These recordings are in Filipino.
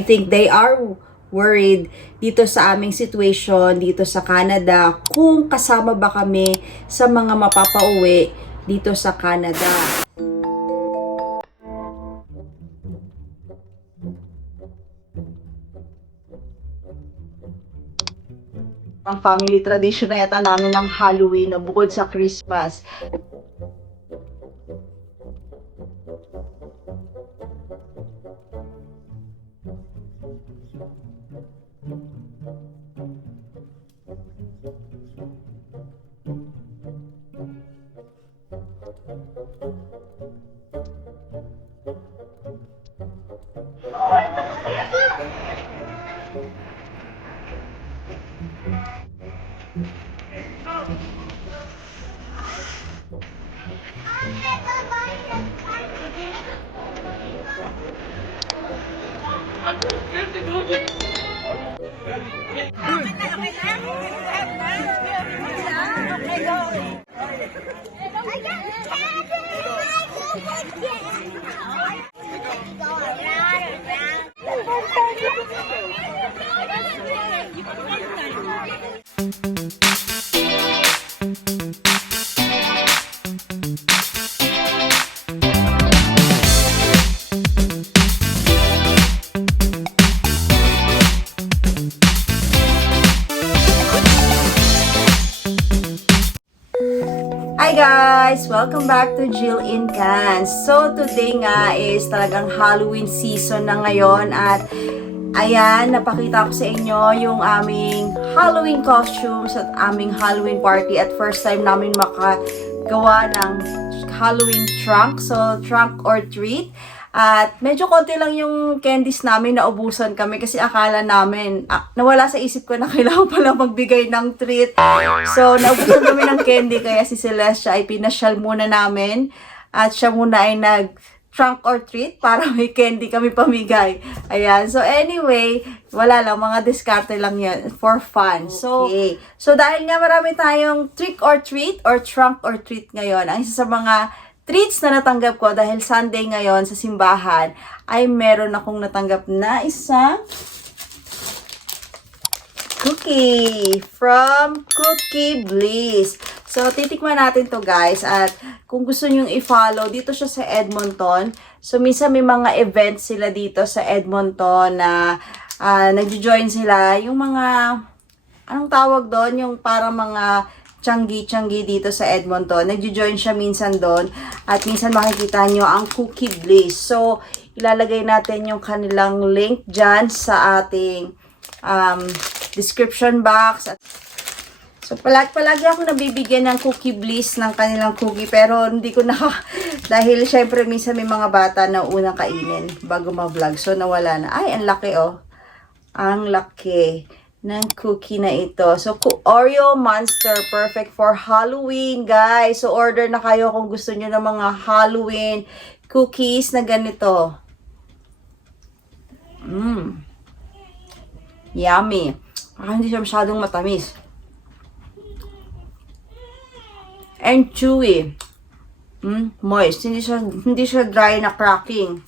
I think they are worried dito sa aming situation dito sa Canada kung kasama ba kami sa mga mapapauwi dito sa Canada. Ang family tradition na yata namin ng Halloween na bukod sa Christmas. Hi guys! Welcome back to Jill in Cannes. So today nga is talagang Halloween season na ngayon at ayan, napakita ko sa inyo yung aming Halloween costumes at aming Halloween party at first time namin makagawa ng Halloween trunk. So trunk or treat. At medyo konti lang yung candies namin, naubusan kami kasi akala namin, nawala sa isip ko na kailangan pala magbigay ng treat. So, naubusan kami ng candy kaya si Celestia ay pinasyal muna namin at siya muna ay nag-trunk or treat para may candy kami pamigay. Ayan. So, anyway, wala lang, mga diskarte lang yan for fun. So, okay. So dahil nga marami tayong trick or treat or trunk or treat ngayon, ang isa sa mga treats na natanggap ko dahil Sunday ngayon sa simbahan ay meron akong natanggap na isang cookie from Cookie Bliss. So, titikman natin to guys at kung gusto nyong i-follow, dito siya sa Edmonton. So, minsan may mga events sila dito sa Edmonton na nag-join sila. Yung mga, anong tawag doon? Yung parang mga Changi dito sa Edmonton. Nagjo-join siya minsan doon at minsan makikita nyo ang Cookie Bliss. So, ilalagay natin yung kanilang link dyan sa ating description box. So, palagi ako nabibigyan ng Cookie Bliss ng kanilang cookie pero hindi ko dahil syempre minsan may mga bata na unang kainin bago ma-vlog. So, nawala na. Ay, ang laki oh. Ang laki ng cookie na ito. So, Oreo Monster. Perfect for Halloween, guys. So, order na kayo kung gusto nyo ng mga Halloween cookies na ganito. Yummy. Hindi siya masyadong matamis. And chewy. Moist. Hindi siya dry na cracking.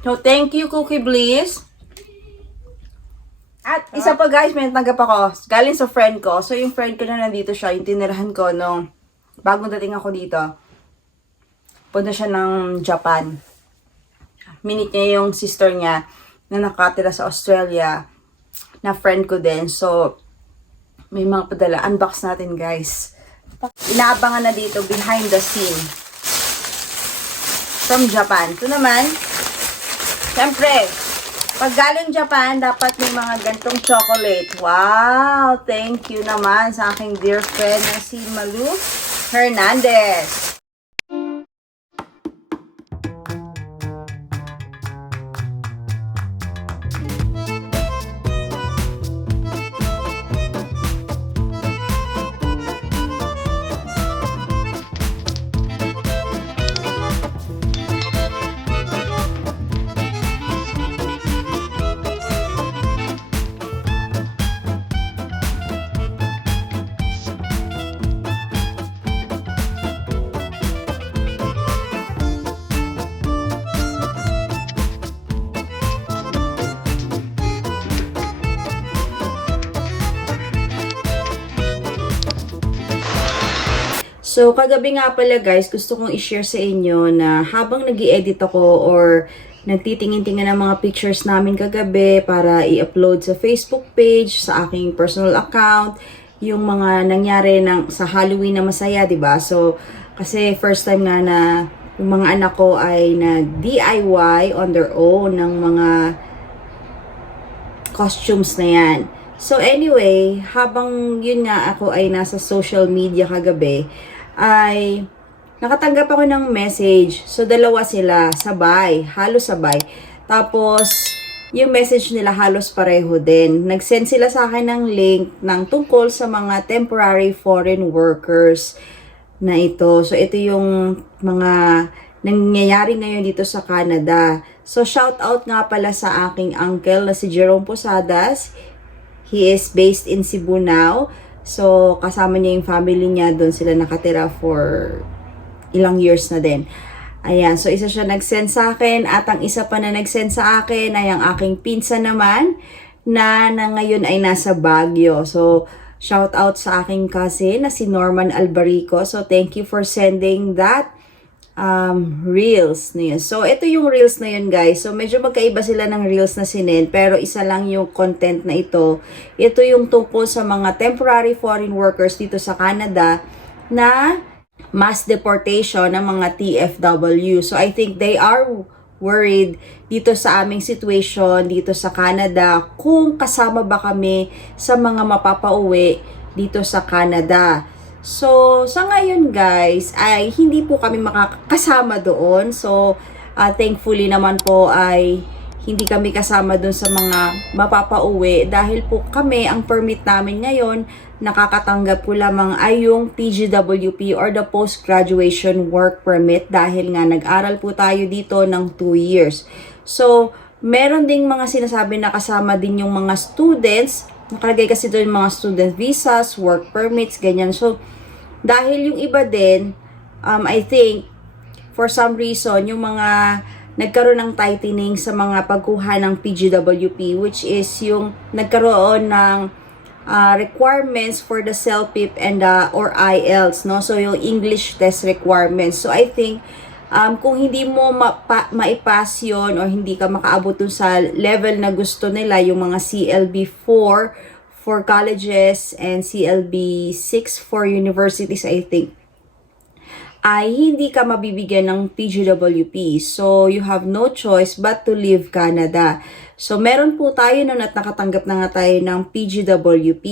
So, thank you, Cookie Bliss. At isa pa guys, may natanggap ako galing sa friend ko. So yung friend ko na nandito siya, yung tinirahan ko nung bagong dating ako dito. Punta siya ng Japan. Minute niya yung sister niya na nakatira sa Australia na friend ko din. So may mga padala. Unbox natin guys. Inaabangan na dito behind the scene from Japan. Ito naman, syempre, pag galing Japan, dapat may mga gantong chocolate. Wow! Thank you naman sa aking dear friend na si Malu Hernandez. So, kagabi nga pala guys, gusto kong i-share sa inyo na habang nag-i-edit ako or nagtitingin-tingin ng mga pictures namin kagabi para i-upload sa Facebook page, sa aking personal account, yung mga nangyari sa Halloween na masaya, 'di ba? So, kasi first time nga na yung mga anak ko ay nag-DIY on their own ng mga costumes na yan. So anyway, habang yun nga ako ay nasa social media kagabi, ay nakatanggap ako ng message. So dalawa sila, sabay, halos sabay. Tapos yung message nila halos pareho din. Nag-send sila sa akin ng link ng tungkol sa mga temporary foreign workers na ito. So ito yung mga nangyayari ngayon dito sa Canada. So shout out nga pala sa aking uncle na si Jerome Posadas. He is based in Cebu now. So, kasama niya yung family niya. Doon sila nakatira for ilang years na din. Ayan. So, isa siya nag-send sa akin. At ang isa pa na nag-send sa akin ay ang aking pinsan naman na ngayon ay nasa Baguio. So, shout out sa aking cousin na si Norman Albarico. So, thank you for sending that reels na yun. So, ito yung reels na yun, guys. So, medyo magkaiba sila ng reels na sinend, pero isa lang yung content na ito. Ito yung tungkol sa mga temporary foreign workers dito sa Canada na mass deportation ng mga TFW. So, I think they are worried dito sa aming situation dito sa Canada kung kasama ba kami sa mga mapapauwi dito sa Canada. So, sa ngayon guys, ay hindi po kami makakasama doon. So, thankfully naman po ay hindi kami kasama doon sa mga mapapauwi dahil po kami, ang permit namin ngayon, nakakatanggap po lamang ay yung PGWP or the Post-Graduation Work Permit dahil nga nag-aral po tayo dito ng 2 years. So, meron ding mga sinasabi na kasama din yung mga students. Nakalagay kasi doon yung mga student visas, work permits, ganyan. So, dahil yung iba din, I think, for some reason, yung mga nagkaroon ng tightening sa mga pagkuha ng PGWP, which is yung nagkaroon ng requirements for the CELPIP and or IELTS, no? So, yung English test requirements. So, I think, kung hindi mo maipass yun or hindi ka makaabot dun sa level na gusto nila, yung mga CLB 4 for colleges and CLB 6 for universities, I think, ay hindi ka mabibigyan ng PGWP. So, you have no choice but to leave Canada. So, meron po tayo nun at nakatanggap na nga tayo ng PGWP.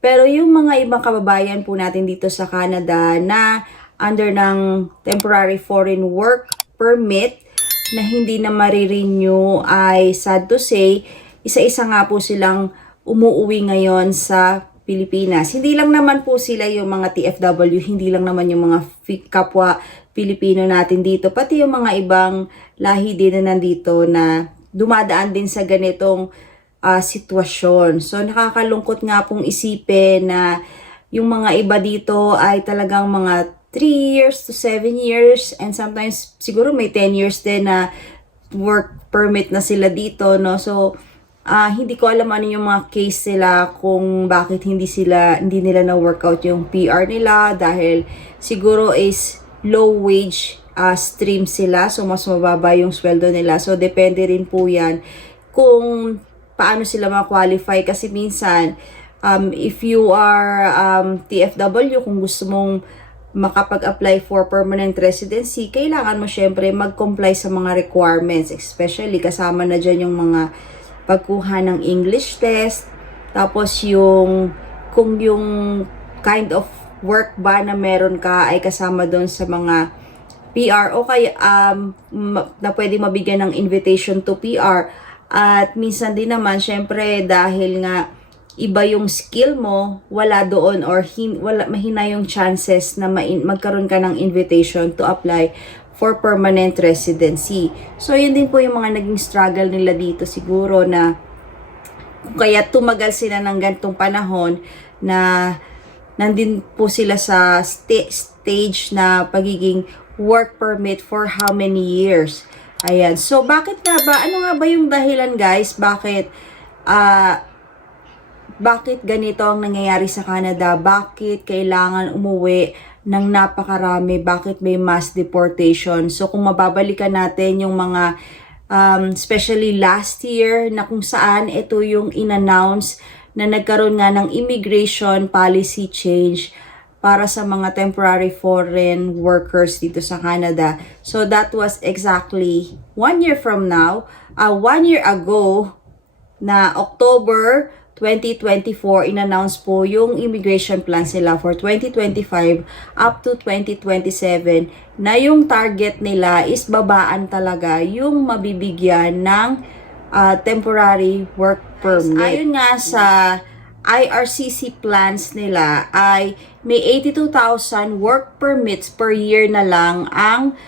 Pero yung mga ibang kababayan po natin dito sa Canada na under ng temporary foreign work permit na hindi na marirenew ay sad to say, isa-isa nga po silang umuuwi ngayon sa Pilipinas. Hindi lang naman po sila yung mga TFW, hindi lang naman yung mga kapwa Pilipino natin dito, pati yung mga ibang lahi din na nandito na dumadaan din sa ganitong sitwasyon. So, nakakalungkot nga pong isipin na yung mga iba dito ay talagang mga 3 years to 7 years and sometimes siguro may 10 years din na work permit na sila dito, no? So, hindi ko alam ano yung mga case nila kung bakit hindi nila na workout yung PR nila dahil siguro is low wage stream sila, so mas mababa yung sweldo nila. So, depende rin po yan kung paano sila ma-qualify kasi minsan, if you are TFW, kung gusto mong makapag-apply for permanent residency, kailangan mo syempre mag-comply sa mga requirements, especially kasama na dyan yung mga pagkuha ng English test, tapos kung yung kind of work ba na meron ka ay kasama doon sa mga PR o kaya na pwede mabigyan ng invitation to PR. At minsan din naman, syempre dahil nga iba yung skill mo, wala doon or mahina yung chances na magkaroon ka ng invitation to apply for permanent residency. So, yun din po yung mga naging struggle nila dito siguro na kaya tumagal sila ng gantong panahon na nandin po sila sa stage na pagiging work permit for how many years. Ayan. So, bakit nga ba? Ano nga ba yung dahilan, guys? Bakit ganito ang nangyayari sa Canada? Bakit kailangan umuwi ng napakarami, bakit may mass deportation. So kung mababalikan natin yung mga especially last year na kung saan ito yung in-announce na nagkaroon nga ng immigration policy change para sa mga temporary foreign workers dito sa Canada. So that was exactly 1 year from now, 1 year ago na October 2024, in-announce po yung immigration plans nila for 2025 up to 2027 na yung target nila is babaan talaga yung mabibigyan ng temporary work permit. Ayon nga sa IRCC plans nila ay may 82,000 work permits per year na lang ang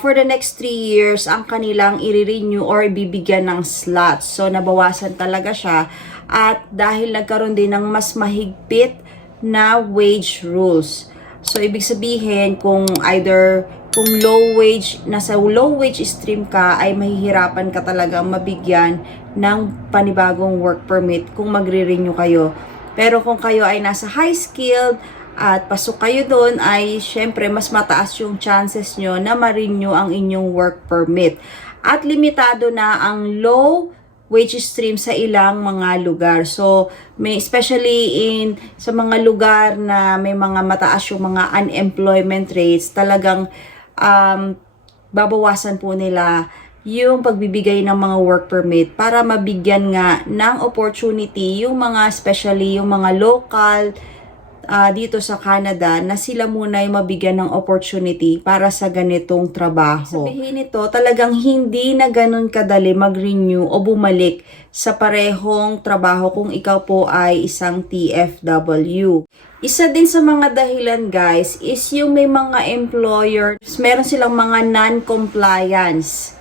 for the next 3 years ang kanilang i-renew or ibibigyan ng slots. So nabawasan talaga siya at dahil nagkaroon din ng mas mahigpit na wage rules. So ibig sabihin kung low wage, nasa low wage stream ka ay mahihirapan ka talaga mabigyan ng panibagong work permit kung magre-renew kayo. Pero kung kayo ay nasa high skilled at pasok kayo doon ay syempre mas mataas yung chances nyo na ma-renew ang inyong work permit. At limitado na ang low wage stream sa ilang mga lugar. So, especially sa mga lugar na may mga mataas yung mga unemployment rates, talagang babawasan po nila yung pagbibigay ng mga work permit para mabigyan nga ng opportunity yung mga, especially yung mga local dito sa Canada, na sila muna yung mabigyan ng opportunity para sa ganitong trabaho. Sabihin nito, talagang hindi na ganun kadali mag-renew o bumalik sa parehong trabaho kung ikaw po ay isang TFW. Isa din sa mga dahilan guys is yung may mga employers, meron silang mga non-compliance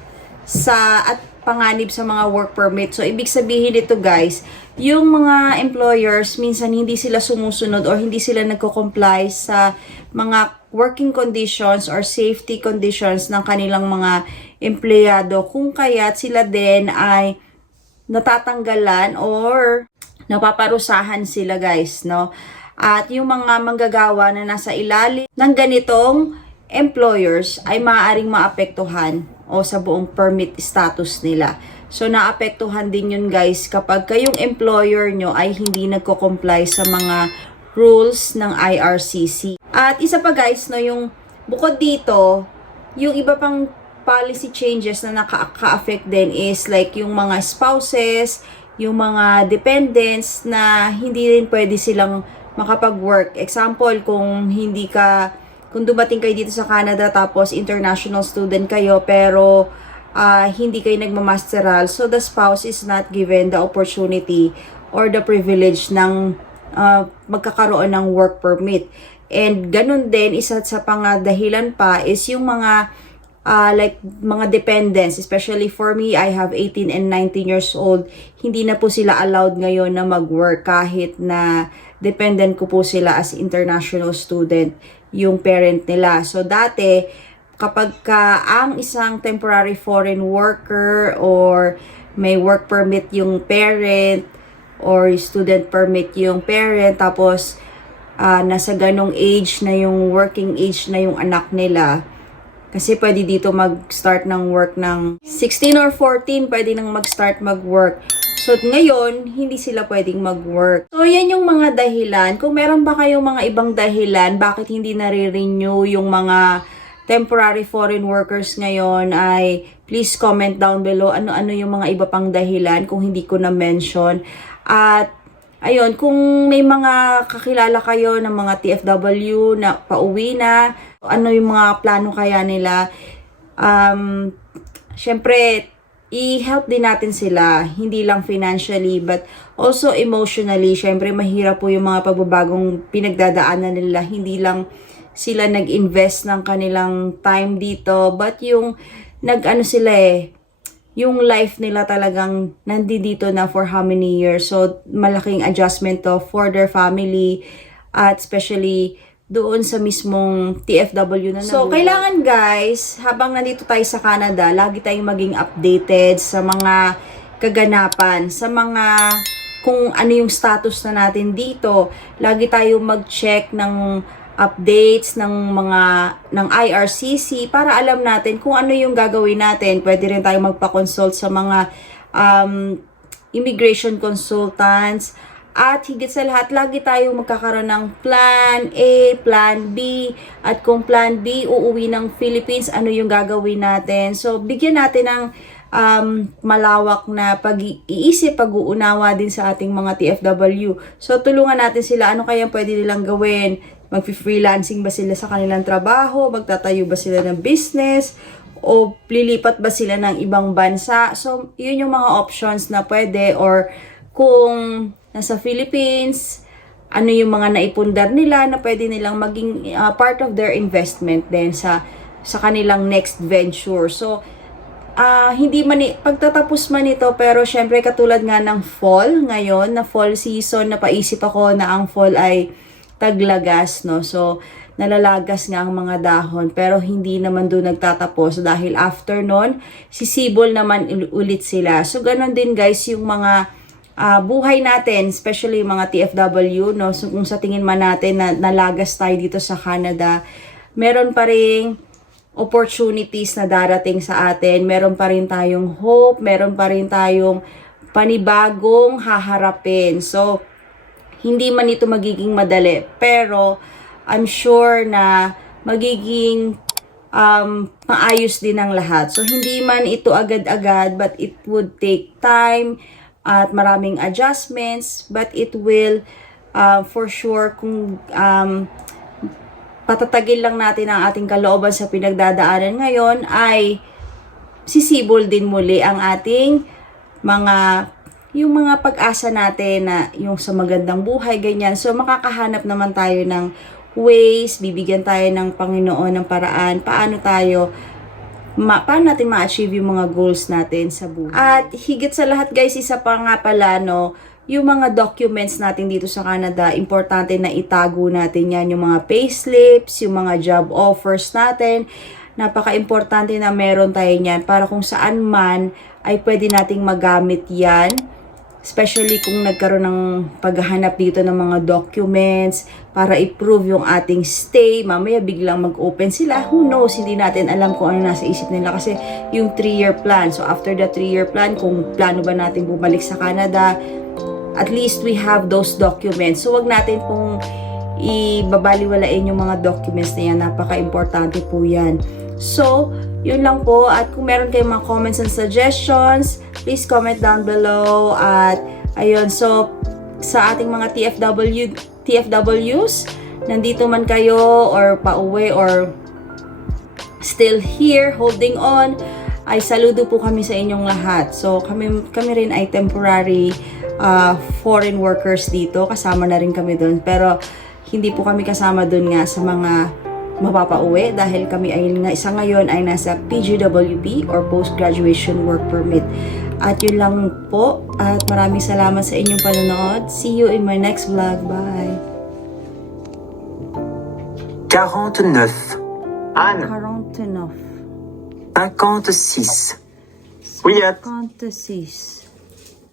at panganib sa mga work permit. So, ibig sabihin dito guys, yung mga employers, minsan hindi sila sumusunod or hindi sila nagko-comply sa mga working conditions or safety conditions ng kanilang mga empleyado. Kung kaya't sila din ay natatanggalan or napaparusahan sila guys, no? At yung mga manggagawa na nasa ilalim ng ganitong employers ay maaaring maapektuhan o sa buong permit status nila. So, naapektuhan din yun guys kapag kayong employer nyo ay hindi nagko-comply sa mga rules ng IRCC. At isa pa guys, no, yung bukod dito, yung iba pang policy changes na nakaka-affect din is like yung mga spouses, yung mga dependents na hindi rin pwede silang makapag-work. Example, kung dumating kayo dito sa Canada tapos international student kayo pero hindi kayo nagmamasteral, so the spouse is not given the opportunity or the privilege ng magkakaroon ng work permit. And ganun din, isa sa dahilan pa is yung mga mga dependents, especially for me, I have 18 and 19 years old, hindi na po sila allowed ngayon na mag-work kahit na dependent ko po sila as international student yung parent nila. So dati, kapag ang isang temporary foreign worker or may work permit yung parent or student permit yung parent, tapos nasa ganong age na yung working age na yung anak nila, kasi pwede dito mag-start ng work ng 16 or 14, pwede nang mag-start mag-work. So, ngayon, hindi sila pwedeng mag-work. So, yan yung mga dahilan. Kung meron ba kayong mga ibang dahilan, bakit hindi nare-renew yung mga temporary foreign workers ngayon, ay please comment down below ano-ano yung mga iba pang dahilan kung hindi ko na-mention. At, ayun, kung may mga kakilala kayo ng mga TFW na pauwi na, ano yung mga plano kaya nila, syempre, i-help din natin sila, hindi lang financially, but also emotionally. Syempre, mahirap po yung mga pagbabagong pinagdadaanan nila. Hindi lang sila nag-invest ng kanilang time dito, but yung yung life nila talagang nandito na for how many years. So, malaking adjustment to for their family, at especially doon sa mismong TFW na So, kailangan guys, habang nandito tayo sa Canada, lagi tayong maging updated sa mga kaganapan, sa kung ano yung status na natin dito. Lagi tayong mag-check ng updates ng IRCC para alam natin kung ano yung gagawin natin. Pwede rin tayo magpa-consult sa mga immigration consultants. At higit sa lahat, lagi tayong magkakaroon ng plan A, plan B, at kung plan B, uuwi ng Philippines, ano yung gagawin natin. So, bigyan natin ng malawak na pag-iisip, pag-uunawa din sa ating mga TFW. So, tulungan natin sila, ano kaya pwede nilang gawin? Mag-freelancing ba sila sa kanilang trabaho? Magtatayo ba sila ng business? O lilipat ba sila ng ibang bansa? So, yun yung mga options na pwede. Or kung nasa Philippines, ano yung mga naipundar nila na pwede nilang maging part of their investment din sa kanilang next venture. So, hindi man pagtatapos man ito, pero syempre katulad nga ng fall ngayon, na fall season, napaisip ako na ang fall ay taglagas, no? So, nalalagas nga ang mga dahon, pero hindi naman doon nagtatapos dahil after nun, sisibol naman ulit sila. So, ganun din guys yung mga buhay natin, especially yung mga TFW, no? So, kung sa tingin man natin na nalagas tayo dito sa Canada, meron pa ring opportunities na darating sa atin, meron pa rin tayong hope, meron pa rin tayong panibagong haharapin. So, hindi man ito magiging madali, pero I'm sure na magiging maayos din ang lahat. So, hindi man ito agad-agad, but it would take time at maraming adjustments, but it will for sure, kung patatagin lang natin ang ating kalooban sa pinagdadaanan ngayon, ay sisibol din muli ang ating yung mga pag-asa natin na yung sa magandang buhay, ganyan. So, makakahanap naman tayo ng ways, bibigyan tayo ng Panginoon ng paraan, paano natin ma-achieve yung mga goals natin sa buhay. At higit sa lahat guys, isa pa nga pala, no, yung mga documents natin dito sa Canada, importante na itago natin yan, yung mga payslips, yung mga job offers natin, napaka-importante na meron tayo yan para kung saan man ay pwede nating magamit yan. Especially kung nagkaroon ng paghahanap dito ng mga documents para i-prove yung ating stay. Mamaya biglang mag-open sila. Who knows? Hindi natin alam kung ano nasa isip nila. Kasi yung 3-year plan. So after the 3-year plan, kung plano ba natin bumalik sa Canada, at least we have those documents. So wag natin pong ibabaliwalain yung mga documents na yan. Napaka-importante po yan. So, yun lang po. At kung meron kayong mga comments and suggestions, please comment down below. At ayun, so sa ating mga TFWs, nandito man kayo or pauwi or still here holding on, ay saludo po kami sa inyong lahat. So kami rin ay temporary foreign workers dito. Kasama na rin kami doon. Pero hindi po kami kasama doon nga sa mga mapapauwi dahil kami ay isa ngayon ay nasa PGWP or Post Graduation Work Permit. At yun lang po, at maraming salamat sa inyong panonood. See you in my next vlog. Bye. 49. Anne. 49. 56. Oui, Anne. 56.